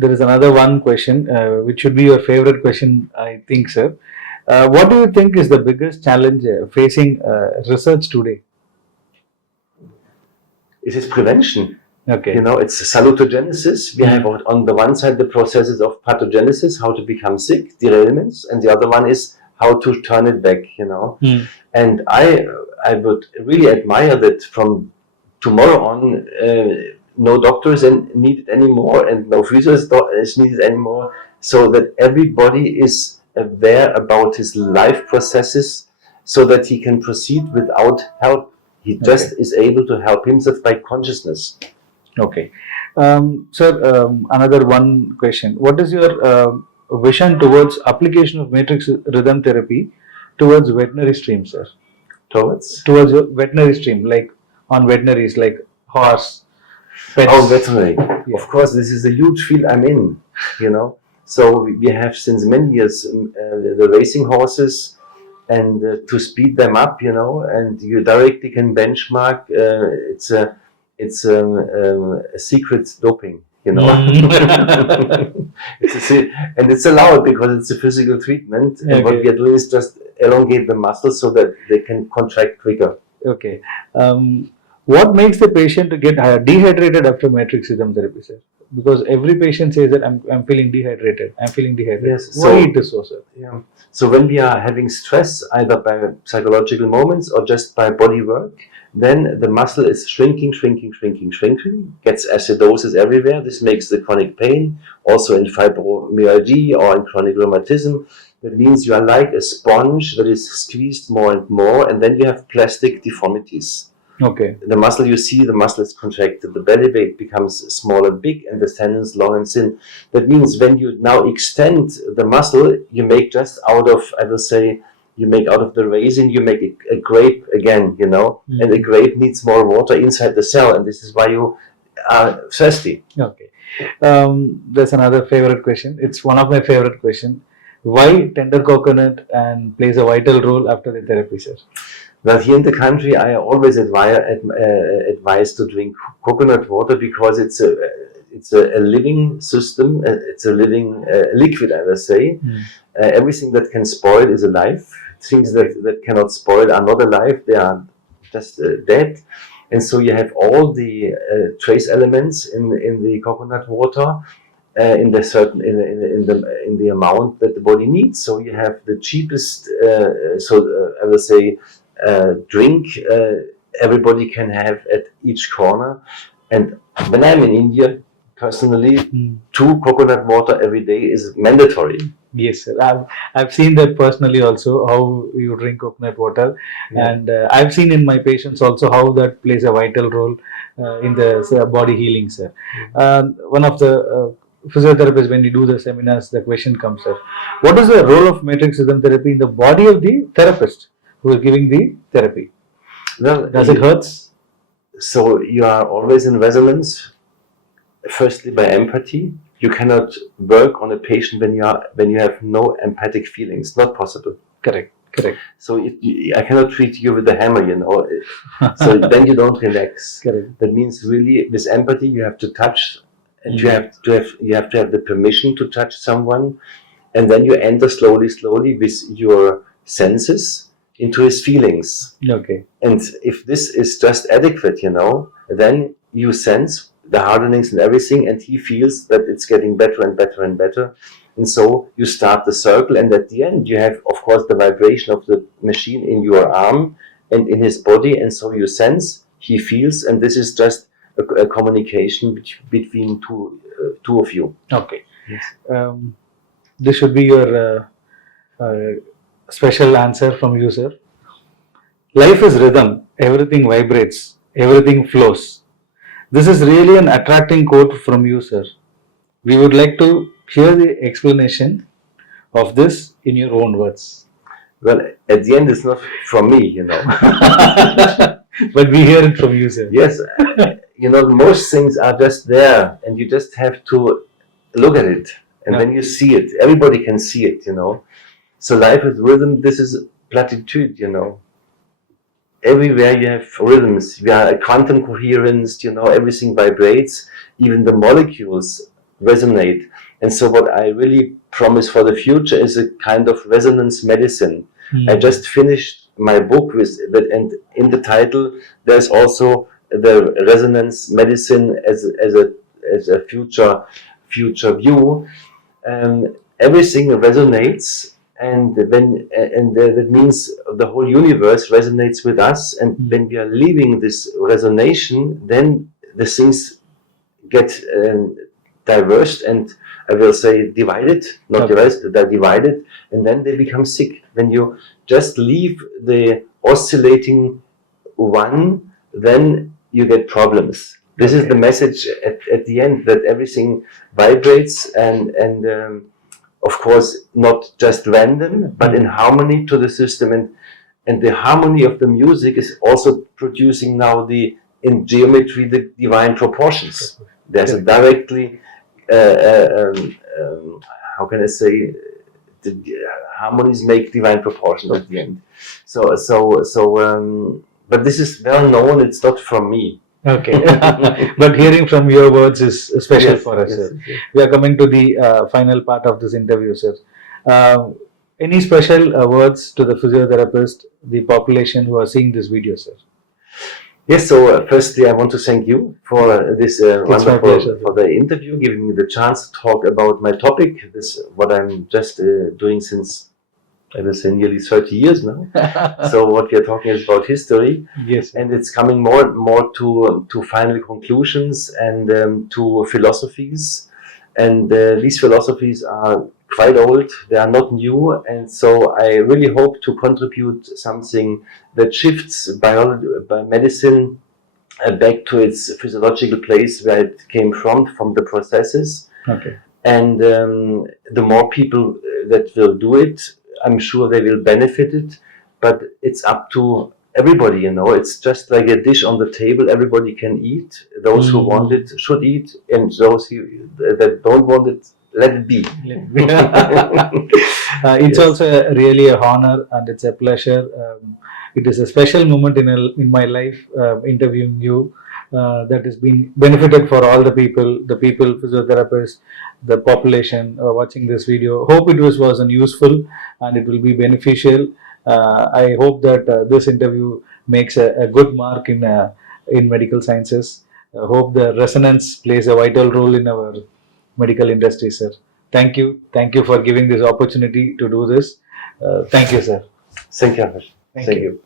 there is another one question, which should be your favorite question, I think, sir. What do you think is the biggest challenge facing research today? It is prevention. Okay. You know, it's salutogenesis. We have on the one side the processes of pathogenesis, how to become sick, derailments, and the other one is how to turn it back, you know. And I would really admire that from tomorrow on, no doctor is needed anymore and no physiotherapist is needed anymore, so that everybody is aware about his life processes so that he can proceed without help. He just is able to help himself by consciousness. Okay. Sir, another one question. What is your vision towards application of matrix rhythm therapy towards veterinary stream, sir? Towards your veterinary stream, like on veterinaries, like horse, pets. Oh, veterinary. Of course, this is a huge field I'm in, you know. So we have since many years the racing horses, and to speed them up, you know, and you directly can benchmark. It's a secret doping, you know. And it's allowed because it's a physical treatment. And what we are doing is just elongate the muscles so that they can contract quicker. Okay. What makes the patient to get dehydrated after matrix rhythm therapy, sir? Because every patient says that I'm feeling dehydrated. I'm feeling dehydrated. Yes. Why it is so, sir? Yeah. So when we are having stress, either by psychological moments or just by body work, then the muscle is shrinking, gets acidosis everywhere. This makes the chronic pain, also in fibromyalgia or in chronic rheumatism. That means you are like a sponge that is squeezed more and more, and then you have plastic deformities. Okay. The muscle you see, the muscle is contracted, the belly weight becomes small and big, and the tendons long and thin. That means when you now extend the muscle, you make just out of, I will say, you make out of the raisin, you make a grape again, you know, and a grape needs more water inside the cell, and this is why you are thirsty. Okay. There's another favorite question. It's one of my favorite questions. Why tender coconut and plays a vital role after the therapy, sir? Well, here in the country, I always advise to drink coconut water because it's a living system. It's a living liquid, I will say. Everything that can spoil is alive. Things that cannot spoil are not alive. They are just dead. And so you have all the trace elements in the coconut water. In the amount that the body needs. So you have the cheapest. I will say. Drink everybody can have at each corner. And when I'm in India, personally, 2 coconut water every day is mandatory. Yes, sir. I've seen that personally also, how you drink coconut water. And I've seen in my patients also how that plays a vital role in the body healing, sir. One of the physiotherapists, when you do the seminars, the question comes up, what is the role of matrix rhythm therapy in the body of the therapist who is giving the therapy? Well, does it hurt? So you are always in resonance. Firstly, by empathy. You cannot work on a patient when you have no empathic feelings. Not possible. Correct. So I cannot treat you with a hammer, you know. So then you don't relax. Correct. That means really with empathy you have to touch, and you have to have the permission to touch someone, and then you enter slowly with your senses into his feelings. Okay. And if this is just adequate, you know, then you sense the hardenings and everything, and he feels that it's getting better and better and better. And so you start the circle, and at the end you have, of course, the vibration of the machine in your arm and in his body, and so you sense, he feels, and this is just a communication between two of you. Okay. Yes. This should be your special answer from you, sir. Life is rhythm. Everything vibrates. Everything flows. This is really an attracting quote from you, sir. We would like to hear the explanation of this in your own words. Well, at the end, it's not from me, you know. But we hear it from you, sir. Yes. You know, most things are just there, and you just have to look at it. And then you see it. Everybody can see it, you know. So life is rhythm. This is platitude, you know. Everywhere you have rhythms. We are a quantum coherence, you know, everything vibrates. Even the molecules resonate. And so what I really promise for the future is a kind of resonance medicine. I just finished my book with that, and in the title there's also the resonance medicine as a future view. Everything resonates, and that means the whole universe resonates with us. And when we are leaving this resonation, then the things get diverged, and I will say divided, not divided, they're divided, and then they become sick. When you just leave the oscillating one, then you get problems. This is the message at the end, that everything vibrates, and of course not just random, but in harmony to the system, and the harmony of the music is also producing now in geometry the divine proportions. There's a directly how can I say, the harmonies make divine proportion at the end. But this is well known. It's not from me. Okay, but hearing from your words is special for us, sir. We are coming to the final part of this interview, sir. Any special words to the physiotherapist, the population who are seeing this video, sir? Yes, so firstly, I want to thank you for this wonderful, for the interview, giving me the chance to talk about my topic. This what I'm just doing since, I will say, nearly 30 years now. So what we are talking is about history. Yes, and it's coming more and more to final conclusions and to philosophies. And these philosophies are quite old, they are not new, and so I really hope to contribute something that shifts medicine back to its physiological place where it came from the processes. Okay. And the more people that will do it, I'm sure they will benefit it, but it's up to everybody, it's just like a dish on the table. Everybody can eat. Those who want it should eat, and those that don't want it, let it be. It's also really a honor, and it's a pleasure. It is a special moment in my life, interviewing you. That has been benefited for all the people, physiotherapists, the population watching this video. Hope it was useful and it will be beneficial. I hope that this interview makes a good mark in medical sciences. I hope the resonance plays a vital role in our medical industry, sir. Thank you for giving this opportunity to do this. Thank you, sir. Thank you. Thank you.